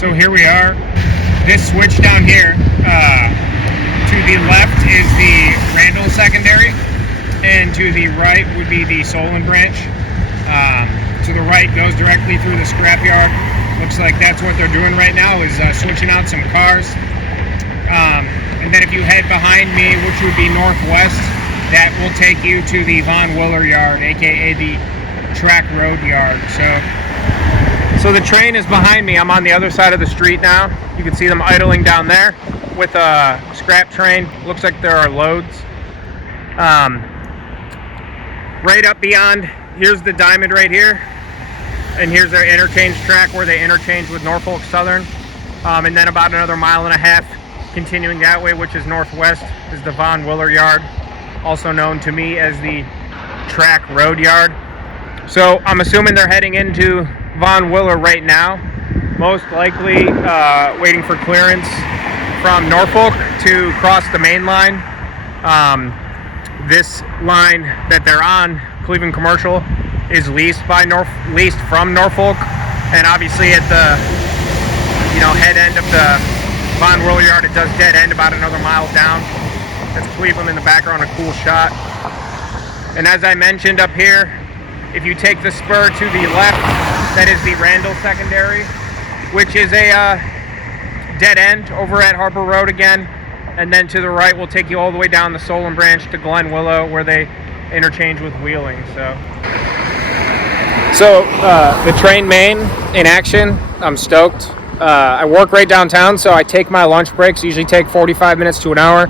So here we are. This switch down here, to the left is the Randall secondary, and to the right would be the Solon branch. To the right goes directly through the scrapyard. Looks like that's what they're doing right now, is switching out some cars. And then if you head behind me, which would be northwest, that will take you to the Von Willer yard, aka the track road yard. So the train is behind me. I'm on the other side of the street now. You can see them idling down there with a scrap train. Looks like there are loads. Right up beyond, here's the diamond right here. And here's their interchange track where they interchange with Norfolk Southern. And then about another mile and a half continuing that way, which is northwest, is the Von Willer yard, also known to me as the track road yard. So I'm assuming they're heading into Von Willer right now, most likely waiting for clearance from Norfolk to cross the main line. This line that they're on, Cleveland Commercial, is leased from Norfolk, and obviously at the head end of the Von Willer yard, it does dead end about another mile down. That's Cleveland in the background, a cool shot. And as I mentioned up here, if you take the spur to the left, that is the Randall secondary, which is a dead end over at Harper Road again. And then to the right will take you all the way down the Solon branch to Glen Willow, where they interchange with Wheeling. So the train main in action. I'm stoked. I work right downtown, so I take my lunch breaks, usually take 45 minutes to an hour,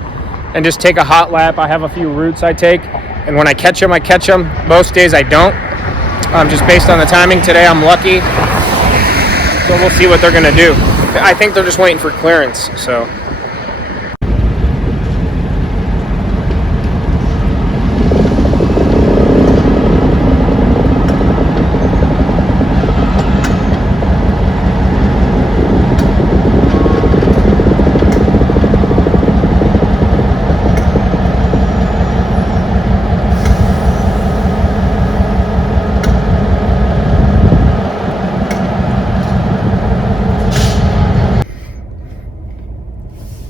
and just take a hot lap. I have a few routes I take, and when I catch them, I catch them. Most days I don't, just based on the timing. Today I'm lucky, so we'll see what they're going to do. I think they're just waiting for clearance, so.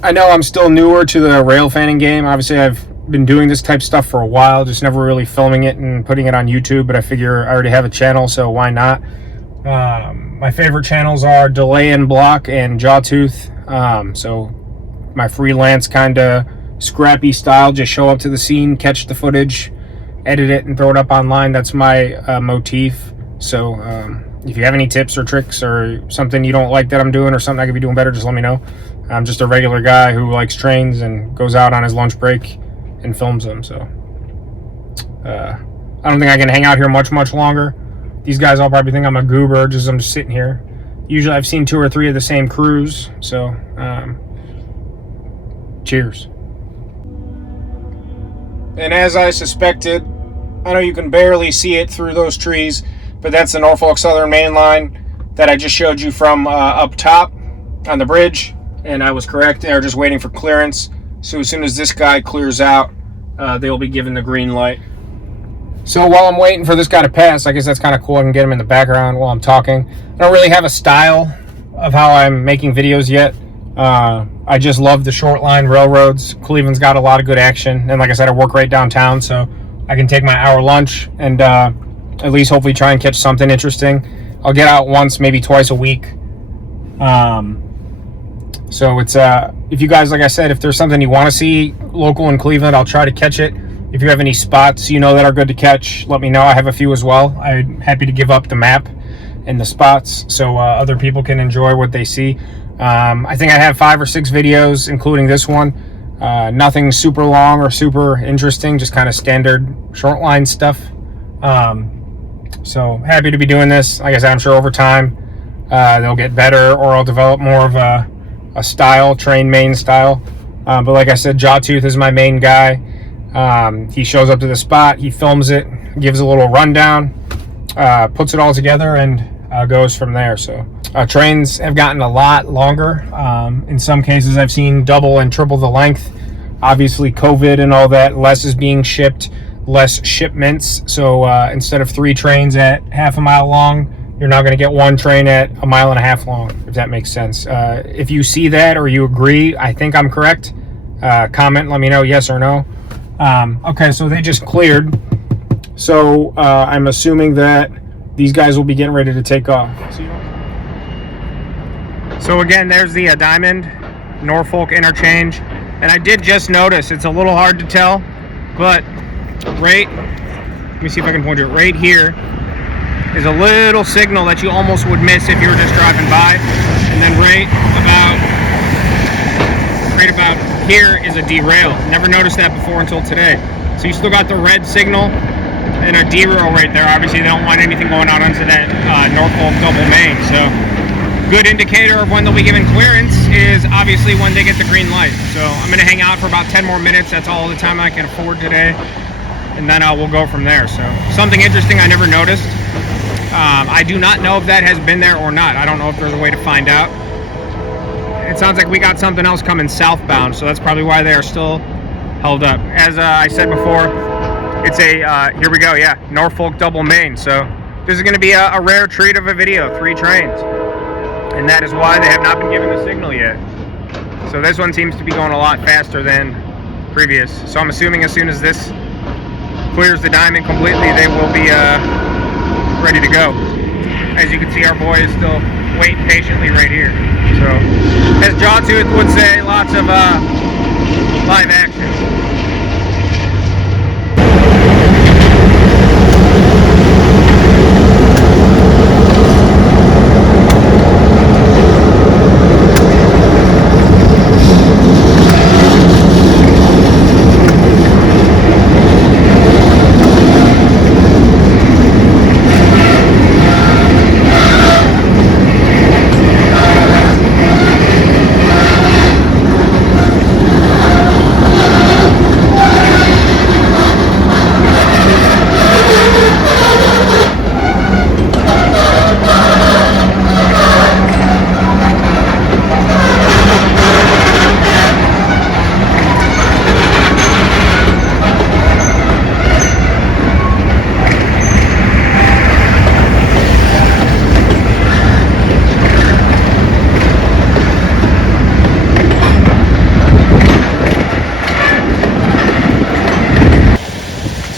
I know I'm still newer to the rail fanning game. Obviously, I've been doing this type of stuff for a while, just never really filming it and putting it on YouTube, but I figure I already have a channel, so why not? My favorite channels are Delay and Block and Jawtooth. So my freelance kind of scrappy style, just show up to the scene, catch the footage, edit it, and throw it up online. That's my motif. So if you have any tips or tricks or something you don't like that I'm doing or something I could be doing better, just let me know. I'm just a regular guy who likes trains and goes out on his lunch break and films them. So I don't think I can hang out here much longer. These guys all probably think I'm a goober, I'm just sitting here. Usually I've seen 2 or 3 of the same crews. So cheers. And as I suspected, I know you can barely see it through those trees, but that's the Norfolk Southern main line that I just showed you from up top on the bridge. And I was correct. They're just waiting for clearance. So as soon as this guy clears out, they'll be given the green light. So while I'm waiting for this guy to pass, I guess that's kind of cool. I can get him in the background while I'm talking. I don't really have a style of how I'm making videos yet. I just love the Shortline railroads. Cleveland's got a lot of good action. And like I said, I work right downtown, so I can take my hour lunch and at least hopefully try and catch something interesting. I'll get out once, maybe twice a week. So it's, if you guys, like I said, if there's something you want to see local in Cleveland, I'll try to catch it. If you have any spots that are good to catch, let me know. I have a few as well. I'm happy to give up the map and the spots so other people can enjoy what they see. I think I have 5 or 6 videos, including this one. Nothing super long or super interesting, just kind of standard Shortline stuff. So happy to be doing this. Like I said, I'm sure over time they'll get better, or I'll develop more of a style, train main style. But like I said, Jawtooth is my main guy. He shows up to the spot, he films it, gives a little rundown, puts it all together, and goes from there. So trains have gotten a lot longer. In some cases I've seen double and triple the length. Obviously COVID and all that, less is being shipped, less shipments. So instead of 3 trains at half a mile long, You're now going to get one train at 1.5 miles long, if that makes sense. If you see that or you agree, I think I'm correct. Comment, let me know yes or no. Okay, so they just cleared. So I'm assuming that these guys will be getting ready to take off. So again, there's the Diamond Norfolk interchange. And I did just notice, it's a little hard to tell, but let me see if I can point to it. Right here is a little signal that you almost would miss if you were just driving by. And then right about here is a derail. Never noticed that before until today. So you still got the red signal and a derail right there. Obviously they don't want anything going out onto that Norfolk double main. So good indicator of when they'll be given clearance is obviously when they get the green light. So I'm going to hang out for about 10 more minutes. That's all the time I can afford today. And then we'll go from there. So something interesting I never noticed. I do not know if that has been there or not. I don't know if there's a way to find out. It sounds like we got something else coming southbound, so that's probably why they are still held up. As I said before, it's a, here we go, yeah, Norfolk double main. So this is going to be a rare treat of a video, 3 trains. And that is why they have not been given the signal yet. So this one seems to be going a lot faster than previous. So I'm assuming as soon as this clears the Diamond completely, they will be ready to go. As you can see, our boy is still waiting patiently right here. So, as Jawtooth would say, lots of live action.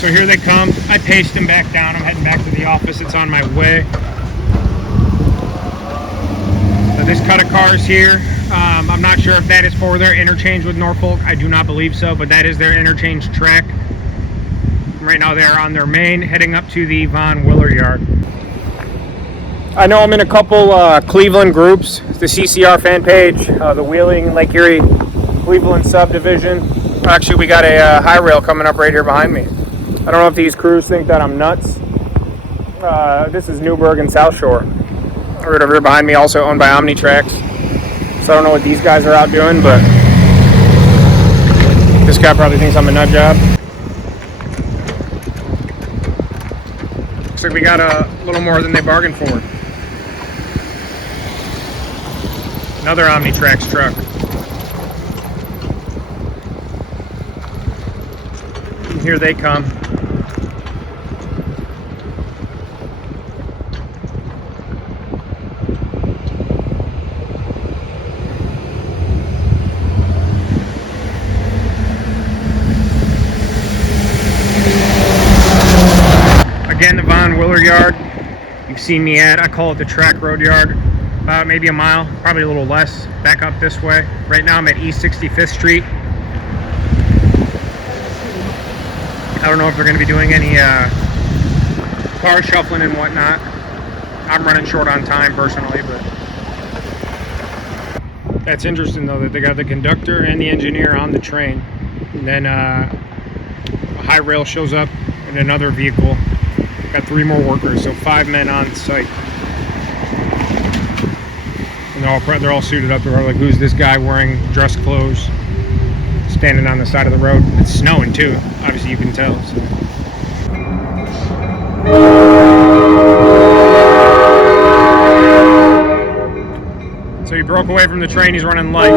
So here they come. I paced them back down. I'm heading back to the office. It's on my way. So this cut of cars here, I'm not sure if that is for their interchange with Norfolk. I do not believe so, but that is their interchange track. Right now they're on their main, heading up to the Von Willer yard. I know I'm in a couple Cleveland groups, the CCR fan page, the Wheeling Lake Erie Cleveland subdivision. Actually, we got a high rail coming up right here behind me. I don't know if these crews think that I'm nuts. This is Newburgh and South Shore. Right over here behind me, also owned by Omnitrax. So I don't know what these guys are out doing, but this guy probably thinks I'm a nut job. Looks like we got a little more than they bargained for. Another Omnitrax truck. And here they come. Again, the Von Willer yard, you've seen me at, I call it the track road yard, about maybe a mile, probably a little less, back up this way. Right now I'm at East 65th Street. I don't know if they're going to be doing any car shuffling and whatnot. I'm running short on time personally, but that's interesting though that they got the conductor and the engineer on the train. And then a high rail shows up in another vehicle. Got 3 more workers, so 5 men on site. And they're all suited up. They're all like, who's this guy wearing dress clothes, standing on the side of the road? It's snowing too. Obviously, you can tell. So he broke away from the train. He's running light.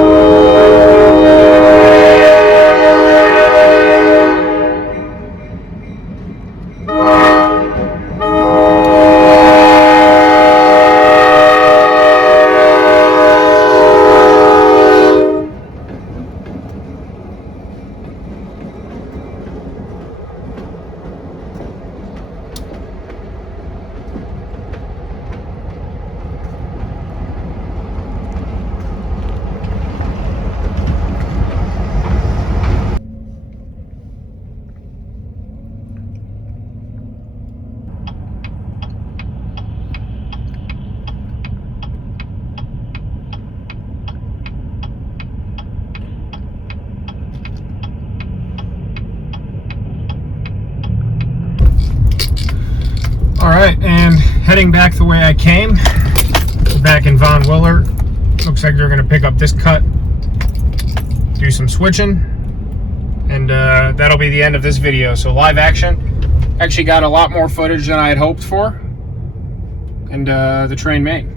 right, and heading back the way I came. We're back in Von Willer. Looks like they're going to pick up this cut, do some switching, and that'll be the end of this video. So live action. Actually got a lot more footage than I had hoped for. And the train made.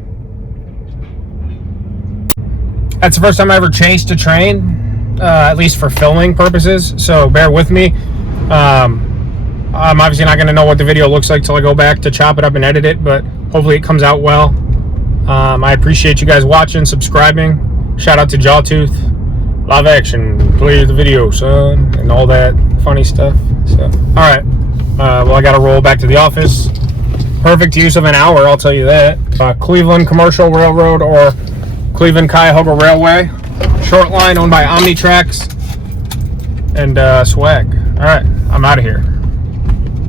That's the first time I ever chased a train, at least for filming purposes, so bear with me. I'm obviously not going to know what the video looks like till I go back to chop it up and edit it, but hopefully it comes out well. I appreciate you guys watching, subscribing. Shout out to Jawtooth. Live action, play the video, son, and all that funny stuff. So, alright. Well, I got to roll back to the office. Perfect use of an hour, I'll tell you that. Cleveland Commercial Railroad or Cleveland Cuyahoga Railway. Shortline owned by Omnitrax and Swag. Alright, I'm out of here.